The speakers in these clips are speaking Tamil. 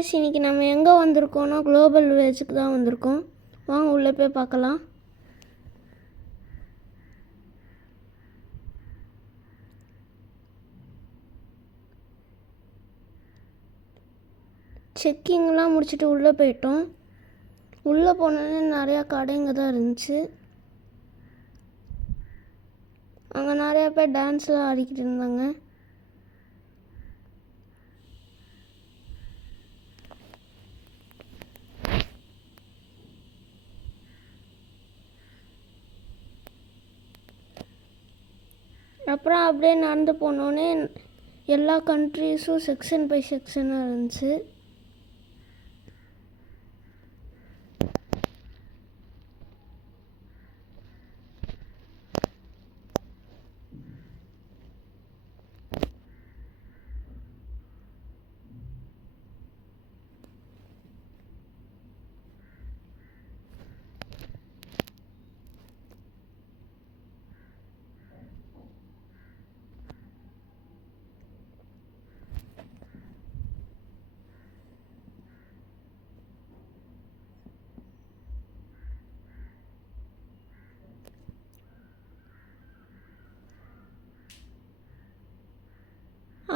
கைஸ், இன்றைக்கி நம்ம எங்கே வந்திருக்கோன்னா குளோபல் வில்லேஜுக்கு தான் வந்திருக்கோம். வாங்க உள்ளே போய் பார்க்கலாம். செக்கிங்லாம் முடிச்சுட்டு உள்ளே போயிட்டோம். உள்ளே போனோன்னே நிறையா கடைங்க தான் இருந்துச்சு. அங்கே நிறையா பேர் டான்ஸ்லாம் ஆடிக்கிட்டு இருந்தாங்க. அப்புறம் அப்படியே நடந்து போனோடனே எல்லா கண்ட்ரீஸும் செக்ஷன் பை செக்ஷனாக இருந்துச்சு.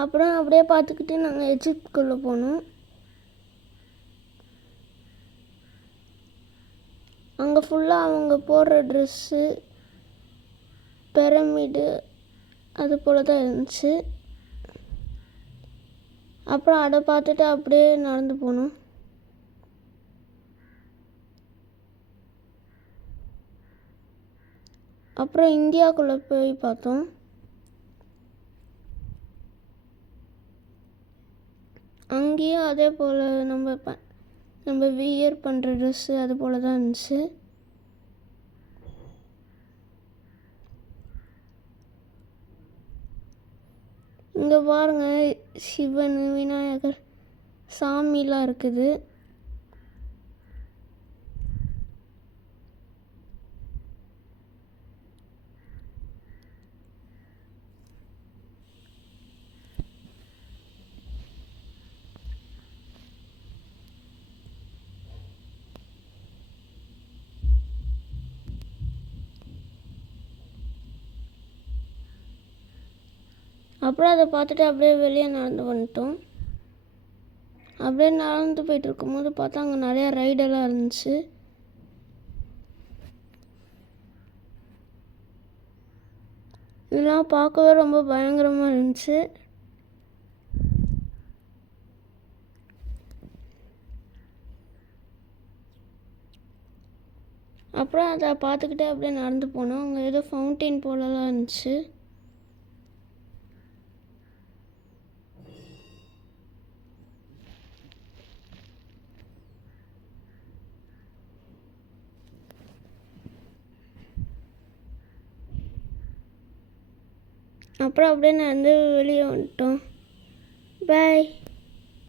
அப்புறம் அப்படியே பார்த்துக்கிட்டு நாங்கள் எஜிப்ட்குள்ளே போனோம். அங்கே ஃபுல்லாக அவங்க போடுற ட்ரெஸ்ஸு, பிரமிடு அது போல் தான் இருந்துச்சு. அப்புறம் அதை பார்த்துட்டு அப்படியே நடந்து போனோம். அப்புறம் இந்தியாவுக்குள்ளே போய் பார்த்தோம். அங்கேயும் அதே போல் நம்ம வியர் பண்ணுற ட்ரெஸ்ஸு அது போல் தான் இருந்துச்சு. இங்கே பாருங்கள், சிவன், விநாயகர், சாமிலாம் இருக்குது. அப்புறம் அதை பார்த்துட்டு அப்படியே வெளியே நடந்து வந்துட்டோம். அப்படியே நடந்து போயிட்டு இருக்கும்போது பார்த்தா அங்கே நிறையா ரைடெல்லாம் இருந்துச்சு. இதெல்லாம் பார்க்கவே ரொம்ப பயங்கரமாக இருந்துச்சு. அப்புறம் அதை பார்த்துக்கிட்டே அப்படியே நடந்து போனோம். அங்கே ஏதோ ஃபவுண்டெயின் போலலாம் இருந்துச்சு. அப்புறம் அப்படியே நடந்து வெளியே வந்துட்டோம். பாய்.